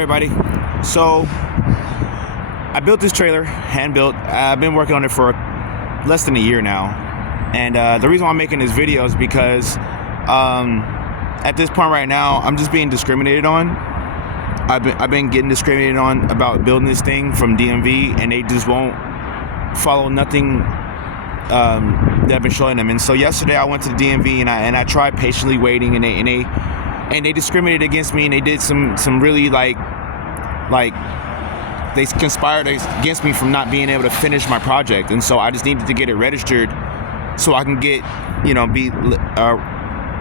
everybody. So I built this trailer, hand built. I've been working on it for less than a year now, and the reason why I'm making this video is because at this point right now I'm just being discriminated on. I've been getting discriminated on about building this thing from DMV, and they just won't follow nothing that I've been showing them. And so yesterday I went to the DMV and I tried patiently waiting, and they discriminated against me, and they did some really like they conspired against me from not being able to finish my project. And so I just needed to get it registered so I can get, be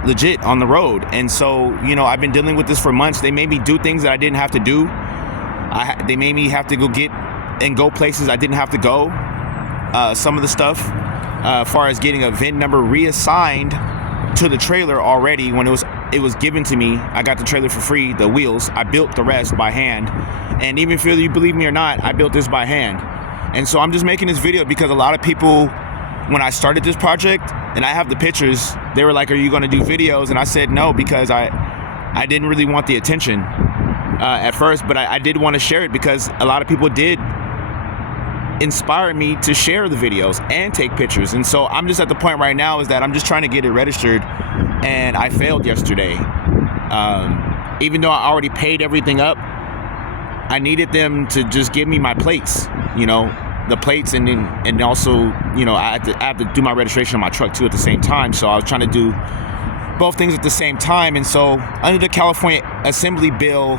legit on the road. And so, I've been dealing with this for months. They made me do things that I didn't have to do. They made me have to go places I didn't have to go. Some of the stuff, as far as getting a VIN number reassigned to the trailer already when it was given to me. I got the trailer for free, the wheels. I built the rest by hand. And even if you believe me or not, I built this by hand. And so I'm just making this video because a lot of people, when I started this project, and I have the pictures, they were like, are you going to do videos? And I said no, because I didn't really want the attention at first, but I did want to share it because a lot of people did inspire me to share the videos and take pictures. And so I'm just at the point right now is that I'm just trying to get it registered, and I failed yesterday. Even though I already paid everything up, I needed them to just give me my plates, the plates, and also, I have to do my registration on my truck too at the same time. So I was trying to do both things at the same time. And so under the California Assembly Bill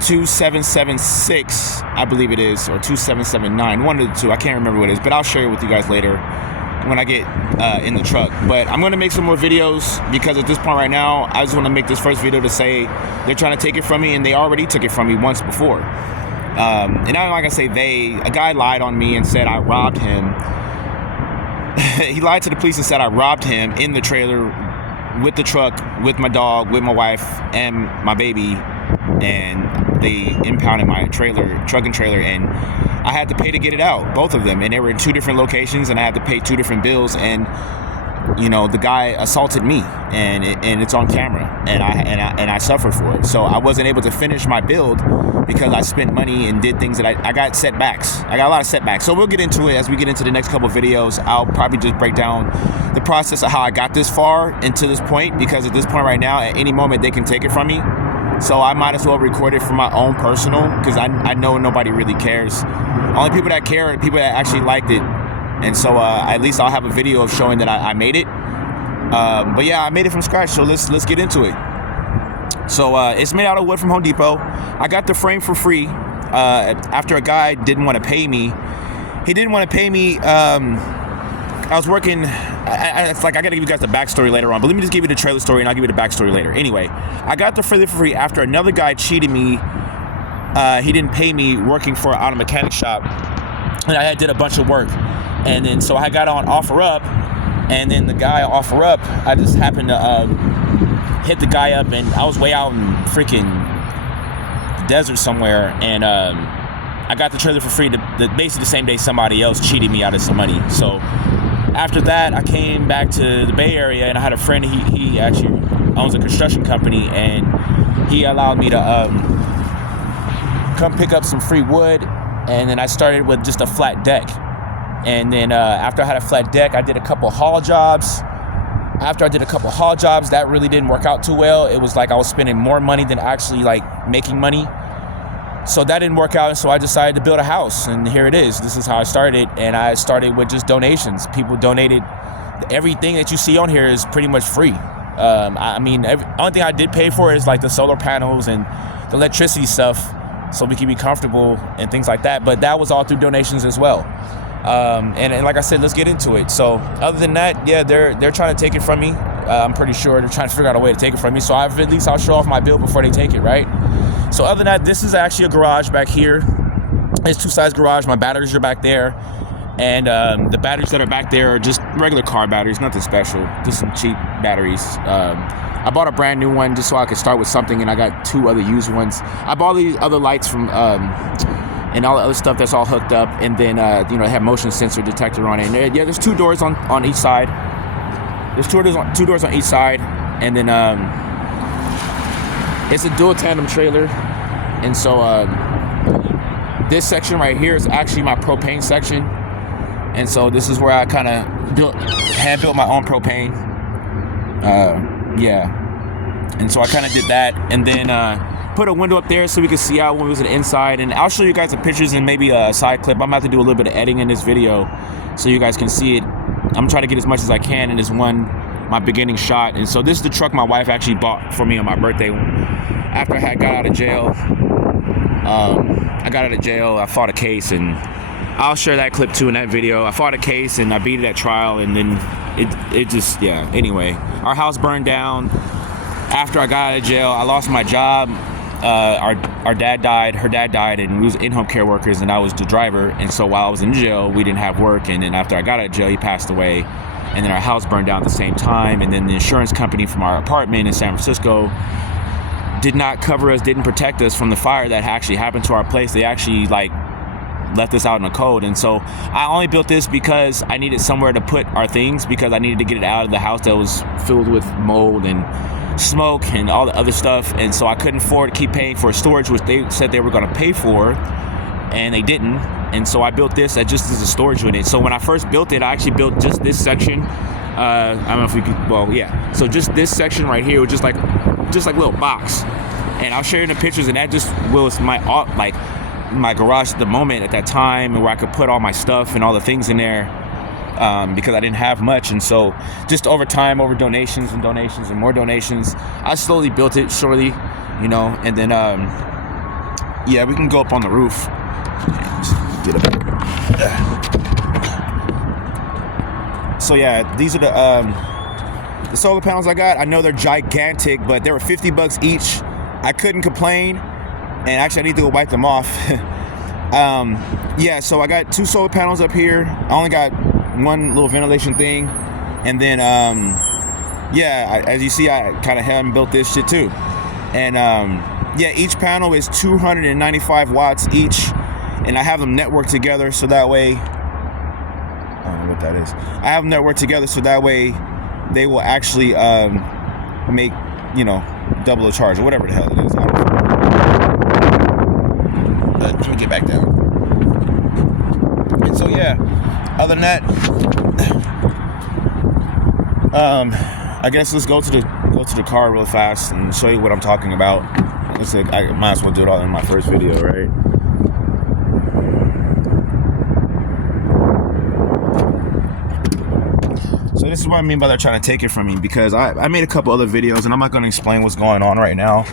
2776, I believe it is, or 2779, one of the two, I can't remember what it is, but I'll share it with you guys later when I get in the truck. But I'm going to make some more videos because at this point right now, I just want to make this first video to say they're trying to take it from me, and they already took it from me once before. And I'm not going to say a guy lied on me and said I robbed him. He lied to the police and said I robbed him in the trailer with the truck, with my dog, with my wife, and my baby. And they impounded my truck and trailer, and I had to pay to get it out, both of them. And they were in two different locations, and I had to pay two different bills. And the guy assaulted me, and it's on camera, and I suffered for it. So I wasn't able to finish my build because I spent money and did things that I got setbacks. I got a lot of setbacks. So we'll get into it as we get into the next couple of videos. I'll probably just break down the process of how I got this far and to this point, because at this point right now, at any moment they can take it from me. So I might as well record it for my own personal, because I know nobody really cares. Only people that care are the people that actually liked it. And so at least I'll have a video of showing that I made it. But yeah, I made it from scratch, so let's get into it. So it's made out of wood from Home Depot. I got the frame for free after a guy didn't want to pay me. He didn't want to pay me. I was working. It's like I gotta give you guys the backstory later on, but let me just give you the trailer story, and I'll give you the backstory later. Anyway, I got the trailer for free after another guy cheated me. He didn't pay me working for an auto mechanic shop, and I did a bunch of work. And then so I got on OfferUp, and then the guy on OfferUp, I just happened to hit the guy up, and I was way out in freaking the desert somewhere, and I got the trailer for free basically the same day somebody else cheated me out of some money. So after that, I came back to the Bay Area, and I had a friend. He actually owns a construction company, and he allowed me to come pick up some free wood. And then I started with just a flat deck. And then after I had a flat deck, I did a couple haul jobs. After I did a couple haul jobs, that really didn't work out too well. It was like I was spending more money than actually making money. So that didn't work out, and so I decided to build a house, and here it is. This is how I started, and I started with just donations. People donated. Everything that you see on here is pretty much free. Only thing I did pay for is like the solar panels and the electricity stuff, so we can be comfortable and things like that. But that was all through donations as well. And like I said, let's get into it. So other than that, yeah, they're trying to take it from me. I'm pretty sure they're trying to figure out a way to take it from me. So at least I'll show off my build before they take it, right? So other than that, this is actually a garage back here. It's two-size garage. My batteries are back there. And the batteries that are back there are just regular car batteries, nothing special, just some cheap batteries. I bought a brand new one just so I could start with something, and I got two other used ones. I bought these other lights from and all the other stuff that's all hooked up, and then they have motion sensor detector on it. And yeah, there's two doors on each side. There's two doors on each side, and then it's a dual tandem trailer. And so this section right here is actually my propane section. And so this is where I kind of hand built my own propane. Yeah. And so I kind of did that, and then put a window up there so we could see out when we was on the inside. And I'll show you guys the pictures and maybe a side clip. I'm about to do a little bit of editing in this video so you guys can see it. I'm trying to get as much as I can in this my beginning shot. And so this is the truck my wife actually bought for me on my birthday after I got out of jail. I got out of jail, I fought a case, and I'll share that clip too in that video. I fought a case and I beat it at trial, and then it just, yeah. Anyway, our house burned down. After I got out of jail, I lost my job. Our dad died, her dad died, and we was in-home care workers, and I was the driver. And so while I was in jail, we didn't have work. And then after I got out of jail, he passed away. And then our house burned down at the same time. And then the insurance company from our apartment in San Francisco did not cover us, didn't protect us from the fire that actually happened to our place. They actually left us out in the cold. And so I only built this because I needed somewhere to put our things, because I needed to get it out of the house that was filled with mold and smoke and all the other stuff. And so I couldn't afford to keep paying for storage, which they said they were going to pay for, and they didn't. And so I built this just as a storage unit. So when I first built it, I actually built just this section. I don't know if we could, well, yeah. So just this section right here was just like a little box. And I'll share in the pictures, and that just was my garage at the moment at that time, where I could put all my stuff and all the things in there, because I didn't have much. And so just over time, over donations and more donations, I slowly built it shortly, and then yeah, we can go up on the roof. Get up here. So yeah, these are the solar panels I got. I know they're gigantic, but they were $50 each. I couldn't complain, and actually I need to go wipe them off. Yeah, so I got 2 solar panels up here. I only got one little ventilation thing, and then yeah, as you see, I kind of hand built this shit too. And yeah, each panel is 295 watts each, and I have them networked together so that way, I don't know what that is. I have them networked together so that way they will actually make, double the charge or whatever the hell it is. I don't know. Let me get back down. And so yeah, other than that, I guess let's go to the car real fast and show you what I'm talking about. I might as well do it all in my first video, right? So this is what I mean by they're trying to take it from me, because I made a couple other videos, and I'm not going to explain what's going on right now.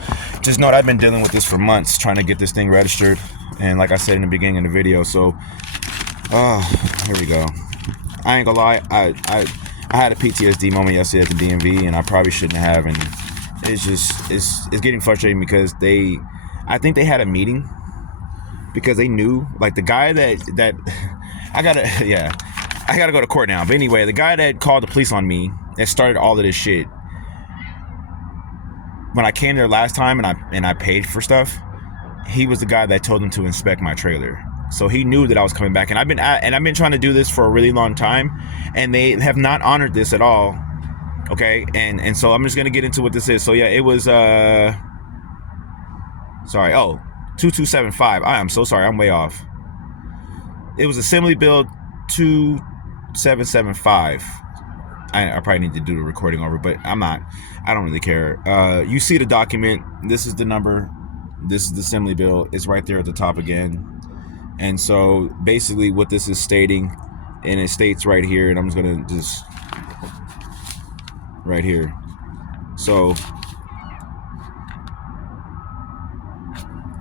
Just know that I've been dealing with this for months, trying to get this thing registered. And like I said in the beginning of the video, so here we go. I ain't gonna lie, I had a PTSD moment yesterday at the DMV, and I probably shouldn't have, and it's getting frustrating because I think they had a meeting, because they knew, like, the guy that I gotta go to court now. But anyway, the guy that called the police on me, that started all of this shit, when I came there last time and I paid for stuff, he was the guy that told them to inspect my trailer. So he knew that I was coming back, and I've been trying to do this for a really long time, and they have not honored this at all. Okay, and so I'm just gonna get into what this is. So yeah, it was 2275. I am so sorry, I'm way off. It was Assembly Bill 2775. I probably need to do the recording over, but I don't really care. You see the document, this is the number, this is the Assembly Bill, it's right there at the top again. And so basically what this is stating, and it states right here, and I'm just gonna right here. So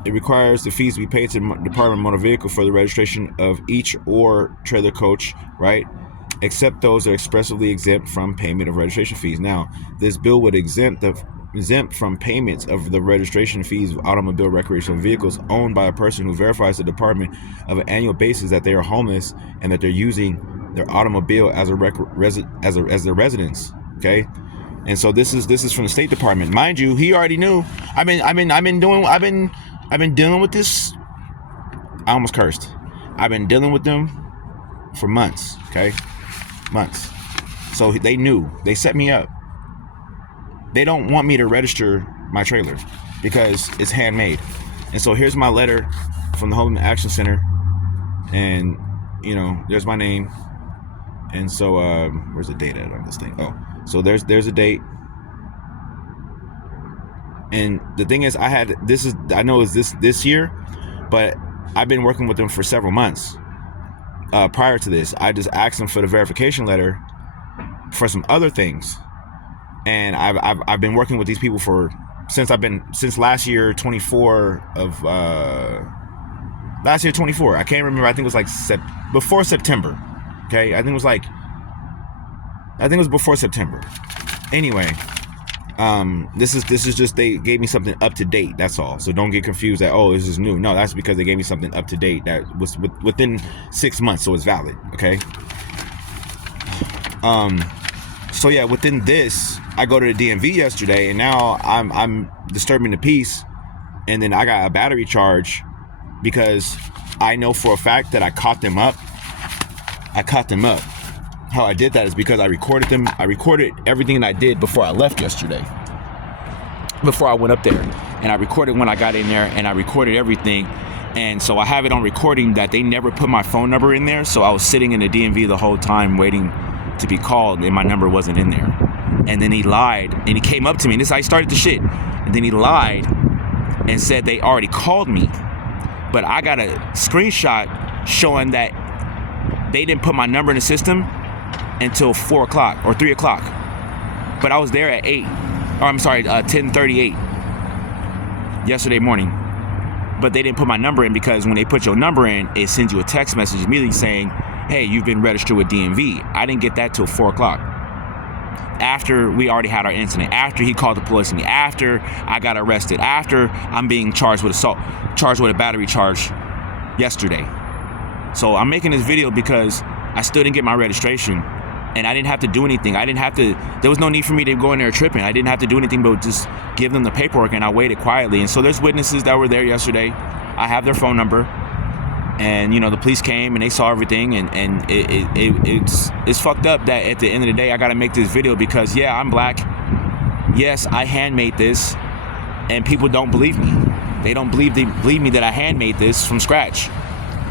it requires the fees to be paid to the Department of Motor Vehicle for the registration of each or trailer coach, right? Except those that are expressly exempt from payment of registration fees. Now, this bill would exempt from payments of the registration fees of automobile recreational vehicles owned by a person who verifies the department of an annual basis that they are homeless and that they're using their automobile as their residence. Okay, and so this is from the State Department, mind you. He already knew. I've been dealing with this. I almost cursed. I've been dealing with them for months. Okay, months. So they knew. They set me up. They don't want me to register my trailer because it's handmade. And so here's my letter from the Home Action Center, and there's my name. And so where's the date at on this thing? Oh, so there's a date. And the thing is, I know it's this year, but I've been working with them for several months. Prior to this, I just asked them for the verification letter for some other things, and I've been working with these people since last year 24 of last year 24. I can't remember. I think it was like before September. Okay, I think it was before September. Anyway, this is just, they gave me something up to date. That's all. So don't get confused that, oh, this is new. No, that's because they gave me something up to date that was within 6 months, so it's valid. Okay. So yeah, within this, I go to the DMV yesterday, and now I'm disturbing the peace, and then I got a battery charge because I know for a fact that I caught them up. How I did that is because I recorded them. I recorded everything that I did before I left yesterday, before I went up there, and I recorded when I got in there, and I recorded everything. And so I have it on recording that they never put my phone number in there. So I was sitting in the DMV the whole time waiting to be called, and my number wasn't in there. And then he lied, and he came up to me, and this is how he started the shit. And then he lied and said they already called me, but I got a screenshot showing that they didn't put my number in the system until 4 o'clock or 3 o'clock. But I was there at 10:38 yesterday morning. But they didn't put my number in because when they put your number in, it sends you a text message immediately saying, hey, you've been registered with DMV. I didn't get that till 4 o'clock. After we already had our incident, after he called the police on me, after I got arrested, after I'm being charged with assault, charged with a battery charge yesterday. So I'm making this video because I still didn't get my registration, and I didn't have to do anything. There was no need for me to go in there tripping. I didn't have to do anything but just give them the paperwork, and I waited quietly. And so there's witnesses that were there yesterday. I have their phone number, and the police came and they saw everything, and it's fucked up that at the end of the day I gotta make this video because yeah, I'm black. Yes, I handmade this, and people don't believe me. They don't believe me that I handmade this from scratch.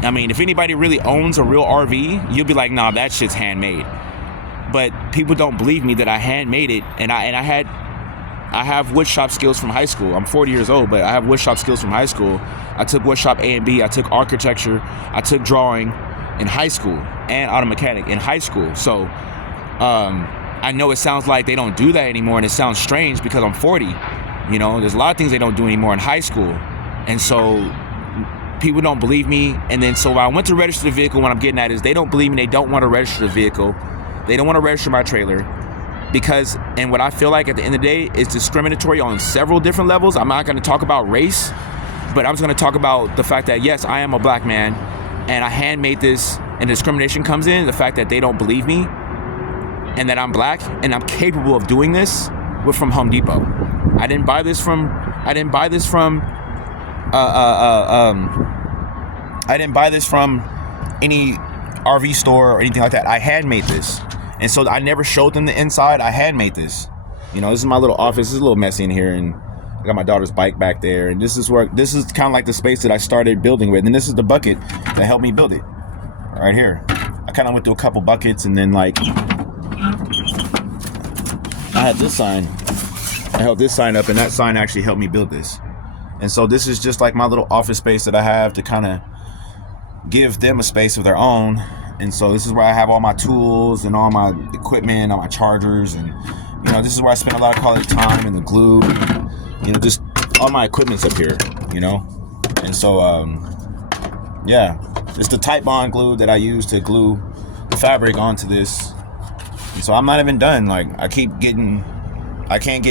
I mean, if anybody really owns a real RV, you'll be like, nah, that shit's handmade. But people don't believe me that I handmade it, and I have woodshop skills from high school. I'm 40 years old, but I have woodshop skills from high school. I took woodshop A and B. I took architecture. I took drawing in high school and auto mechanic in high school. So I know it sounds like they don't do that anymore, and it sounds strange because I'm 40. There's a lot of things they don't do anymore in high school, and so people don't believe me. And then so I went to register the vehicle. What I'm getting at is they don't believe me. They don't want to register the vehicle. They don't want to register my trailer because, and what I feel like at the end of the day is discriminatory on several different levels. I'm not going to talk about race, but I'm just going to talk about the fact that yes, I am a black man and I handmade this, and discrimination comes in the fact that they don't believe me and that I'm black and I'm capable of doing this from Home Depot. I didn't buy this from any RV store or anything like that. I handmade this. And so I never showed them the inside. I handmade this. This is my little office. It's a little messy in here, and I got my daughter's bike back there. And this is kind of like the space that I started building with. And this is the bucket that helped me build it. Right here. I kind of went through a couple buckets, and then I had this sign. I held this sign up, and that sign actually helped me build this. And so this is just like my little office space that I have to kind of give them a space of their own. And so this is where I have all my tools and all my equipment, all my chargers, and this is where I spend a lot of quality time, and the glue, just all my equipment's up here, and so yeah, it's the Titebond glue that I use to glue the fabric onto this. And so I'm not even done. I can't get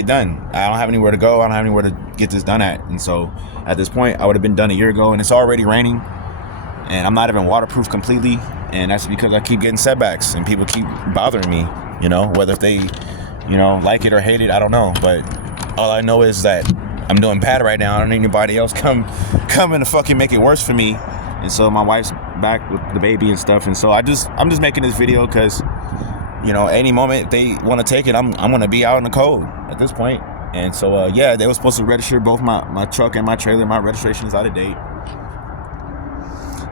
done. I don't have anywhere to go. I don't have anywhere to get this done at. And so at this point, I would have been done a year ago, and it's already raining, and I'm not even waterproof completely. And that's because I keep getting setbacks, and people keep bothering me, whether if they, like it or hate it, I don't know. But all I know is that I'm doing bad right now. I don't need anybody else come and fucking make it worse for me. And so my wife's back with the baby and stuff. And so I'm just making this video because, any moment they want to take it, I'm going to be out in the cold at this point. And so, yeah, they were supposed to register both my truck and my trailer. My registration is out of date.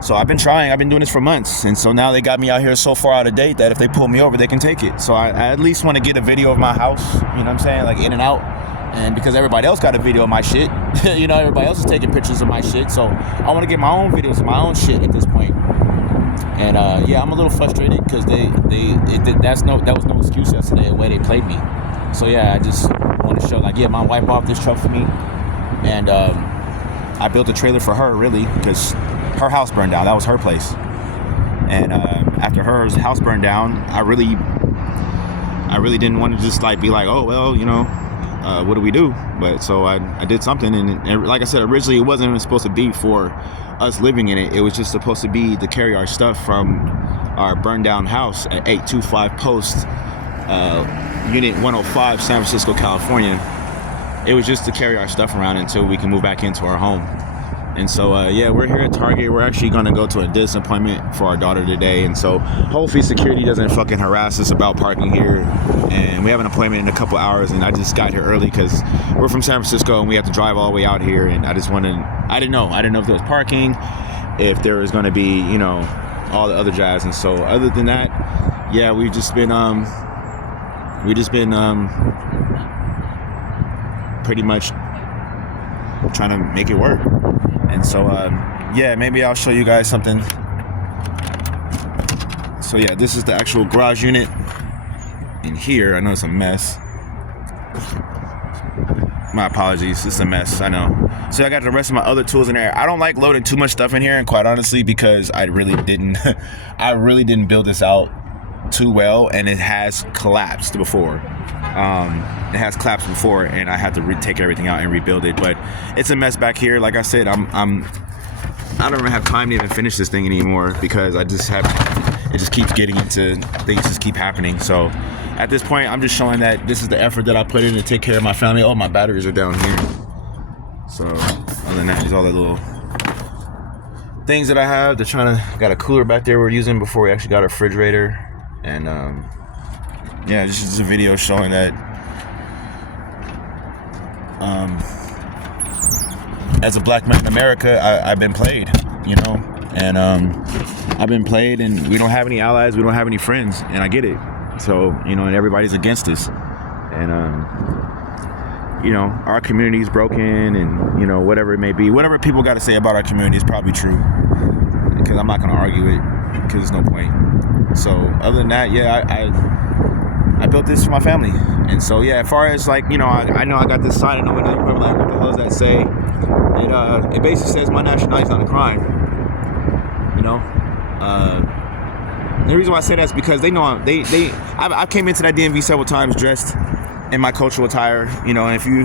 So I've been trying. I've been doing this for months. And so now they got me out here so far out of date that if they pull me over, they can take it. So I at least want to get a video of my house, you know what I'm saying, like in and out. And because everybody else got a video of my shit, you know, everybody else is taking pictures of my shit. So I want to get my own videos of my own shit at this point. And yeah, I'm a little frustrated because that was no excuse yesterday the way they played me. So yeah, I just want to show, like, yeah, my wife bought this truck for me, and I built a trailer for her, really, because her house burned down. That was her place. And after her house burned down, I really didn't want to just like be like, oh well, you know, what do we do? But so I did something, and like I said, originally it wasn't even supposed to be for us living in it. It was just supposed to be to carry our stuff from our burned down house at 825 Post, Unit 105, San Francisco, California. It was just to carry our stuff around until we can move back into our home. And so, yeah, we're here at Target. We're actually going to go to a dentist appointment for our daughter today. And so hopefully security doesn't fucking harass us about parking here. And we have an appointment in a couple hours. And I just got here early because we're from San Francisco and we have to drive all the way out here. And I didn't know if there was parking, if there was going to be, you know, all the other jazz. And so other than that, yeah, we've just been pretty much trying to make it work. And so, yeah, maybe I'll show you guys something. So yeah, this is the actual garage unit in here. I know it's a mess. My apologies, it's a mess, I know. So I got the rest of my other tools in there. I don't like loading too much stuff in here, and quite honestly, because I really didn't build this out too well, and it has collapsed before. It has collapsed before, and I had to take everything out and rebuild it. But it's a mess back here. Like I said, I don't even have time to even finish this thing anymore because it just keeps getting into things, just keep happening. So at this point, I'm just showing that this is the effort that I put in to take care of my family. Oh, my batteries are down here. So other than that, there's all the little things that I have. Got a cooler back there we're using before we actually got a refrigerator. And yeah, this is a video showing that as a black man in America, I've been played, you know, and I've been played, and we don't have any allies, we don't have any friends, and I get it. So, you know, and everybody's against us, and you know, our community is broken, and you know, whatever it may be, whatever people got to say about our community is probably true, because I'm not going to argue it, because there's no point. So other than that, yeah, I built this for my family. And so yeah, as far as like, you know, I know I got this sign, I know what the hell does that say? It basically says my nationality is not a crime. You know, the reason why I say that is because they know I came into that DMV several times dressed in my cultural attire, you know, and if you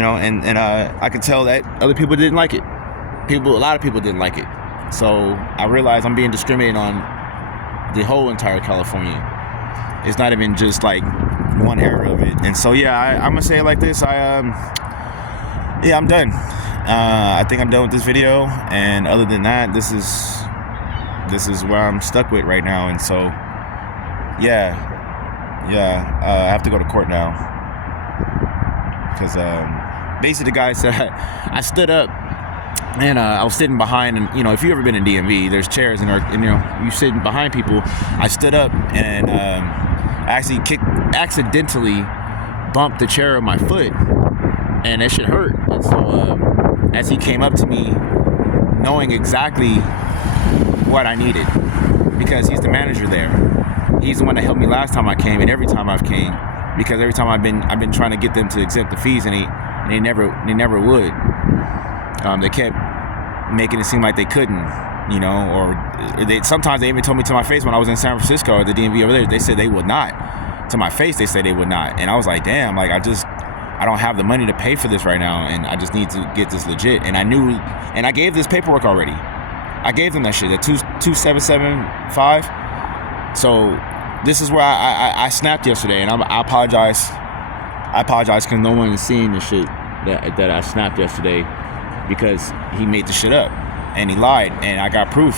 know, and I could tell that other people didn't like it. A lot of people didn't like it. So I realized I'm being discriminated on the whole entire California. It's not even just like one area of it. And so yeah, I'm gonna say it like this. Yeah, I'm done. I think I'm done with this video. And other than that, this is where I'm stuck with right now. And so yeah, I have to go to court now because basically the guy said I stood up. And I was sitting behind, and you know, if you've ever been in DMV, there's chairs, and you know, you're sitting behind people. I stood up and I accidentally bumped the chair with my foot, and that shit hurt. And so as he came up to me, knowing exactly what I needed, because he's the manager there. He's the one that helped me last time I came, and every time I've came, because every time I've been trying to get them to exempt the fees, and they never would. They kept making it seem like they couldn't, you know, or sometimes they even told me to my face when I was in San Francisco at the DMV over there, they said they would not. To my face, they said they would not. And I was like, damn, like I don't have the money to pay for this right now, and I just need to get this legit. And I knew, and I gave this paperwork already. I gave them that shit, that 2775. So this is where I snapped yesterday, and I apologize. I apologize because no one is seeing the shit that I snapped yesterday, because he made the shit up and he lied, and I got proof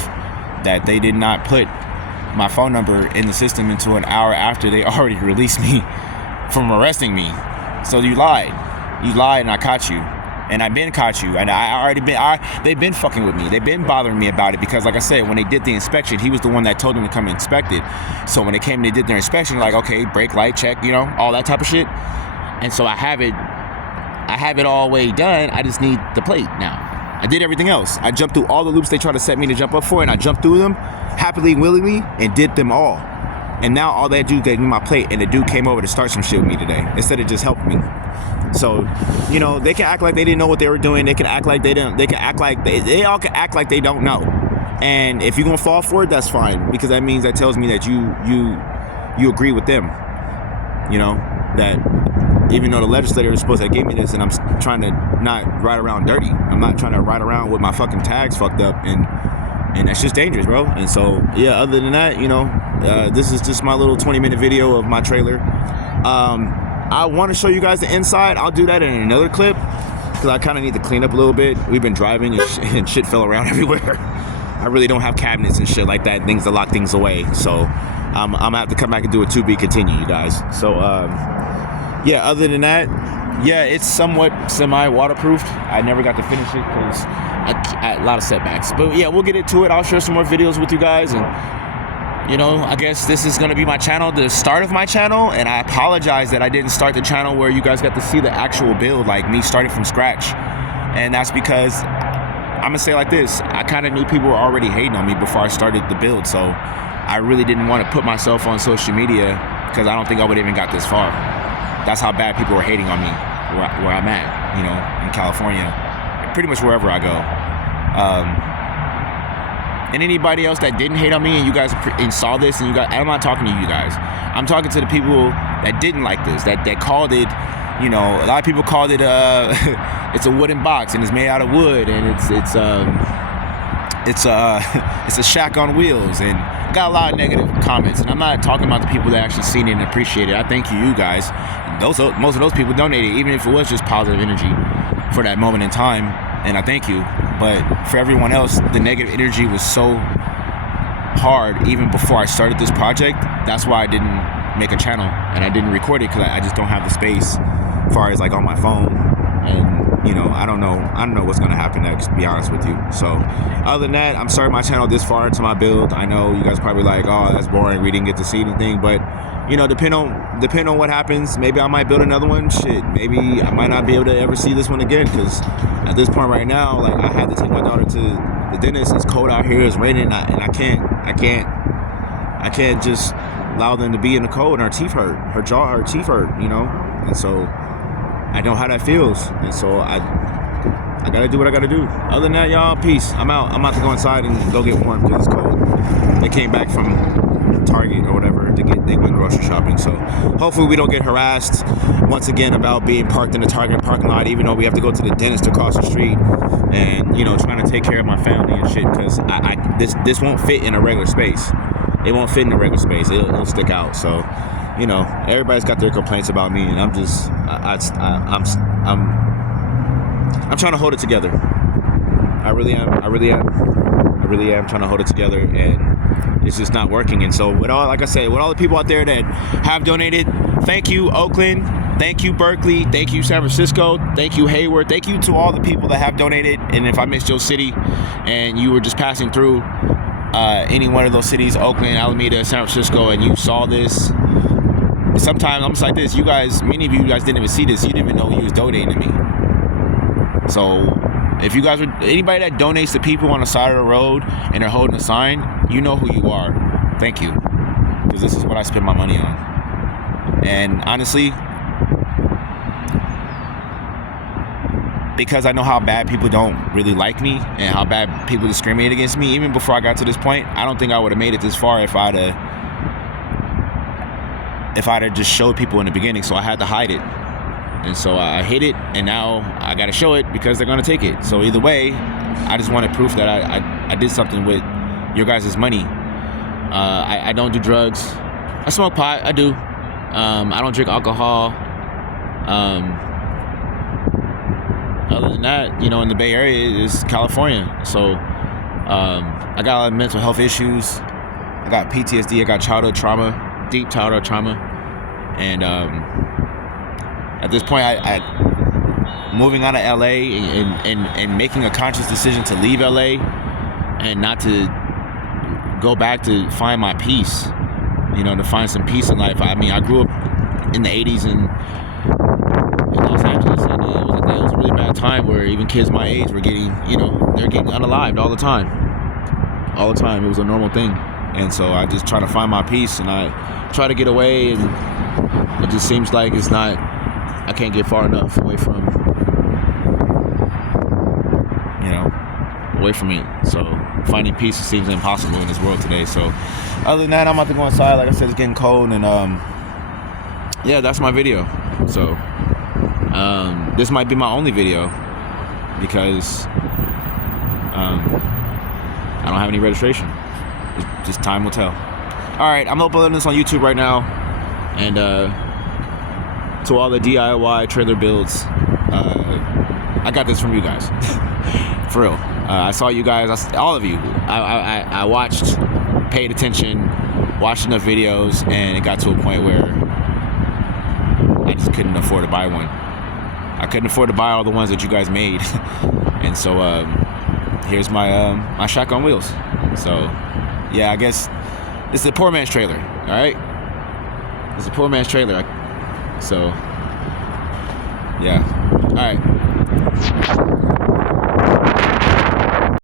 that they did not put my phone number in the system until an hour after they already released me from arresting me. So you lied, and I caught you. And I've been caught you, and they've been fucking with me. They've been bothering me about it because, like I said, when they did the inspection, he was the one that told them to come and inspect it. So when they came and they did their inspection, like, okay, brake light check, you know, all that type of shit. And so I have it all way done. I just need the plate now. I did everything else. I jumped through all the loops they tried to set me to jump up for, and I jumped through them happily, willingly, and did them all. And now all they do, they do my plate, and the dude came over to start some shit with me today instead of just helping me. So, you know, they can act like they didn't know what they were doing. They can act like they didn't. They can act like they all can act like they don't know. And if you're gonna fall for it, that's fine, because that means that tells me that you agree with them. You know, that even though the legislator is supposed to give me this, and I'm trying to not ride around dirty. I'm not trying to ride around with my fucking tags fucked up, and that's just dangerous, bro. And so, yeah, other than that, you know, this is just my little 20-minute video of my trailer. I want to show you guys the inside. I'll do that in another clip because I kind of need to clean up a little bit. We've been driving and shit fell around everywhere. I really don't have cabinets and shit like that, things to lock things away. So I'm gonna have to come back and do a to be continue, you guys. So yeah, other than that, yeah, it's somewhat semi-waterproofed. I never got to finish it because a lot of setbacks. But yeah, we'll get into it. I'll share some more videos with you guys, and you know, I guess this is going to be my channel, the start of my channel, and I apologize that I didn't start the channel where you guys got to see the actual build, like me starting from scratch. And that's because, I'm going to say it like this, I kind of knew people were already hating on me before I started the build, so I really didn't want to put myself on social media because I don't think I would have even got this far. That's how bad people were hating on me where I'm at, you know, in California, pretty much wherever I go. And anybody else that didn't hate on me and you guys saw this, and I'm not talking to you guys. I'm talking to the people that didn't like this, that called it, you know, a lot of people called it it's a wooden box and it's made out of wood, and it's a shack on wheels, and I got a lot of negative comments. And I'm not talking about the people that actually seen it and appreciate it. I thank you guys. Most of those people donated, even if it was just positive energy for that moment in time, and I thank you. But for everyone else, the negative energy was so hard even before I started this project. That's why I didn't make a channel and I didn't record it, because I just don't have the space as far as like on my phone. And you know, I don't know what's gonna happen next, to be honest with you. So other than that, I'm starting my channel this far into my build. I know you guys probably like, oh, that's boring, we didn't get to see anything, but you know, depend on what happens. Maybe I might build another one. Shit, maybe I might not be able to ever see this one again, because at this point right now, like, I had to take my daughter to the dentist. It's cold out here, it's raining, and I can't just allow them to be in the cold and her teeth hurt, her teeth hurt, you know. And so I know how that feels, and so I gotta do what I gotta do. Other than that, y'all, peace. I'm out. I'm about to go inside and go get warm because it's cold. They came back from Target or whatever they went grocery shopping, so hopefully we don't get harassed once again about being parked in the Target parking lot, even though we have to go to the dentist across the street, and you know, trying to take care of my family and shit, because this won't fit in a regular space. It won't fit in a regular space. It'll stick out. So you know, everybody's got their complaints about me, and I'm just I'm trying to hold it together. I really am trying to hold it together, and it's just not working. And so with all, like I said, with all the people out there that have donated, thank you, Oakland, thank you, Berkeley, thank you, San Francisco, thank you, Hayward, thank you to all the people that have donated. And if I missed your city and you were just passing through any one of those cities, Oakland, Alameda, San Francisco, and you saw this, sometimes I'm just like this, you guys, many of you guys didn't even see this, you didn't even know you was donating to me. So if you guys were, anybody that donates to people on the side of the road and they're holding a sign, you know who you are. Thank you, because this is what I spend my money on. And honestly, because I know how bad people don't really like me and how bad people discriminate against me, even before I got to this point, I don't think I would have made it this far if I'd have just showed people in the beginning. So I had to hide it. And so I hid it, and now I gotta show it because they're gonna take it. So either way, I just wanted proof that I did something with your guys' money. I don't do drugs. I smoke pot, I do. I don't drink alcohol. Other than that, you know, in the Bay Area is California. So I got a lot of mental health issues. I got PTSD, I got childhood trauma, deep childhood trauma. And At this point, I moving out of LA and making a conscious decision to leave LA and not to go back to find my peace, you know, to find some peace in life. I mean, I grew up in the 80s in Los Angeles, and it was a really bad time where even kids my age were getting, you know, they're getting unalived all the time. All the time. It was a normal thing. And so I just try to find my peace, and I try to get away, and it just seems like it's not, I can't get far enough away from, you know, away from it. So finding peace seems impossible in this world today. So other than that, I'm about to go inside. Like I said, it's getting cold, and yeah, that's my video. So this might be my only video because I don't have any registration. Just time will tell. All right, I'm uploading this on YouTube right now, and to all the DIY trailer builds, I got this from you guys. For real. I saw you guys, all of you. I watched, paid attention, watched enough videos, and it got to a point where I just couldn't afford to buy one. I couldn't afford to buy all the ones that you guys made. And so here's my my shack on wheels. So yeah, I guess this is a poor man's trailer. All right, it's a poor man's trailer. So yeah, all right.